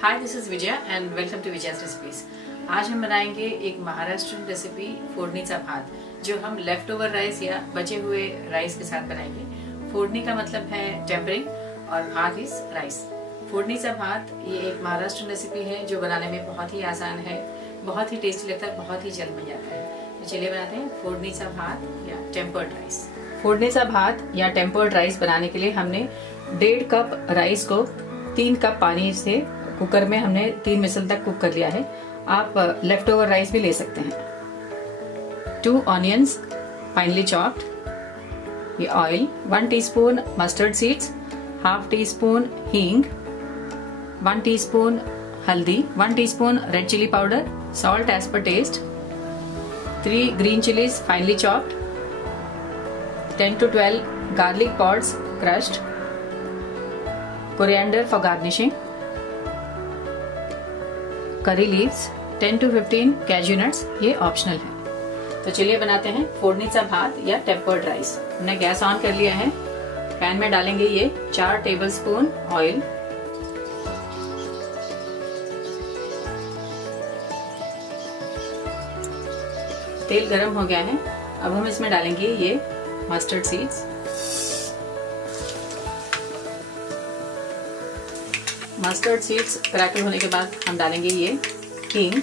Hi, this is Vijaya and welcome to Vijaya's recipes. आज हम बनाएंगे एक महाराष्ट्रियन रेसिपी फोड़नीचा भात, जो हम लेफ्ट ओवर राइस या बचे हुए राइस के साथ बनाएंगे। फोड़नी का मतलब है टेम्परिंग और भात इज राइस। फोड़नीचा भात ये एक महाराष्ट्रियन रेसिपी है जो बनाने में बहुत ही आसान है, बहुत ही टेस्टी लगता है, बहुत ही जल्द बन जाता है। तो चलिए बनाते हैं फोड़नीचा भात या टेम्पर्ड राइस। फोड़नीचा भात या टेम्पर्ड राइस बनाने के लिए हमने 1.5 कप राइस को 3 कप पानी से कुकर में हमने 3 विसल तक कुक कर लिया है। आप लेफ्ट ओवर राइस भी ले सकते हैं। 2 ऑनियंस फाइनली चॉप्ड, ये oil, 1 teaspoon mustard seeds, half teaspoon हींग, 1 टीस्पून हल्दी, 1 teaspoon red chilli powder, salt as per taste, 3 green chillies finely chopped, 10 to 12 garlic pods crushed, coriander for garnishing, curry leaves, 10 to 15 cashew nuts, ये optional है। तो चलिए बनाते हैं फोड़नीचा भात या टेम्पर्ड राइस। हमने गैस ऑन कर लिया है। पैन में डालेंगे ये 4 टेबलस्पून ऑयल, तेल गरम हो गया है। अब हम इसमें डालेंगे ये mustard seeds, mustard seeds crackle होने के बाद हम डालेंगे ये हींग,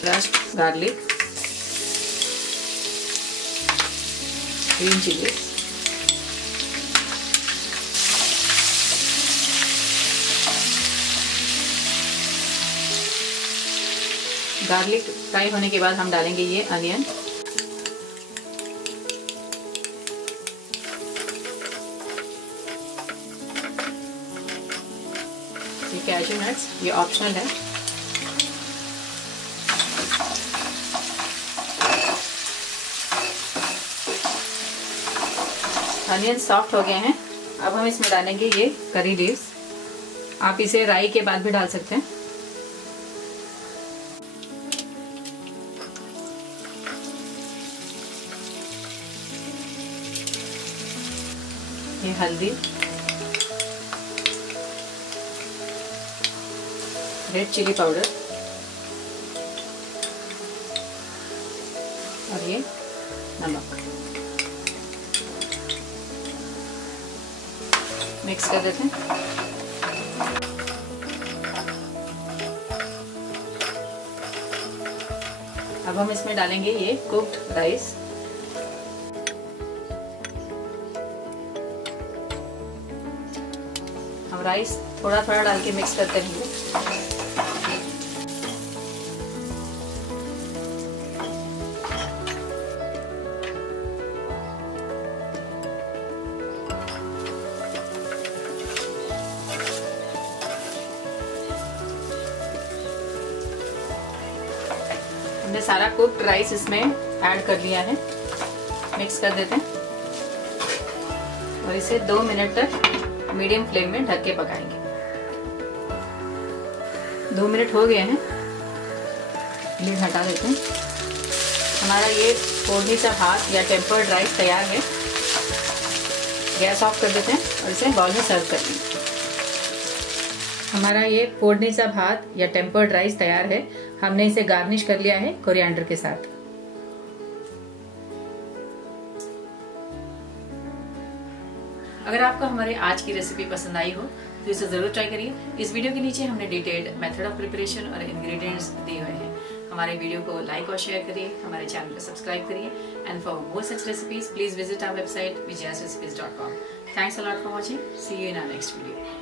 crushed garlic, green chilli, garlic fry होने के बाद हम डालेंगे ये अनियन, ये कैश्यू नट्स, ये ऑप्शनल है। अनियन सॉफ्ट हो गए हैं। अब हम इसमें डालेंगे ये करी लीव्स। आप इसे राई के बाद भी डाल सकते हैं। ये हल्दी, रेड चिली पाउडर और ये नमक मिक्स कर देते हैं। अब हम इसमें डालेंगे ये कुक्ड राइस, हम राइस थोड़ा थोड़ा डाल के मिक्स करते रहेंगे। हमने सारा कुक्ड राइस इसमें ऐड कर लिया है। मिक्स कर देते हैं और इसे 2 मिनट तक मीडियम फ्लेम में ढक के पकाएंगे। 2 मिनट हो गए हैं, लीड हटा देते हैं। हमारा ये फोड़नीचा भात या टेम्पर्ड राइस तैयार है। गैस ऑफ कर देते हैं और इसे बाउल में सर्व कर लेंगे। हमारा ये फोड़नीचा भात या टेम्पर्ड राइस तैयार है। हमने इसे गार्निश कर लिया है कोरिएंडर के साथ। अगर आपको हमारे आज की रेसिपी पसंद आई हो तो इसे जरूर ट्राई करिए। इस वीडियो के नीचे हमने डिटेल्ड मेथड ऑफ प्रिपरेशन और इंग्रेडिएंट्स दिए हुए हैं। हमारे वीडियो को लाइक और शेयर करिए, हमारे चैनल को सब्सक्राइब करिए and for more such recipes please visit our website vijayasrecipes.com। Thanks a lot for watching. See you in our next video.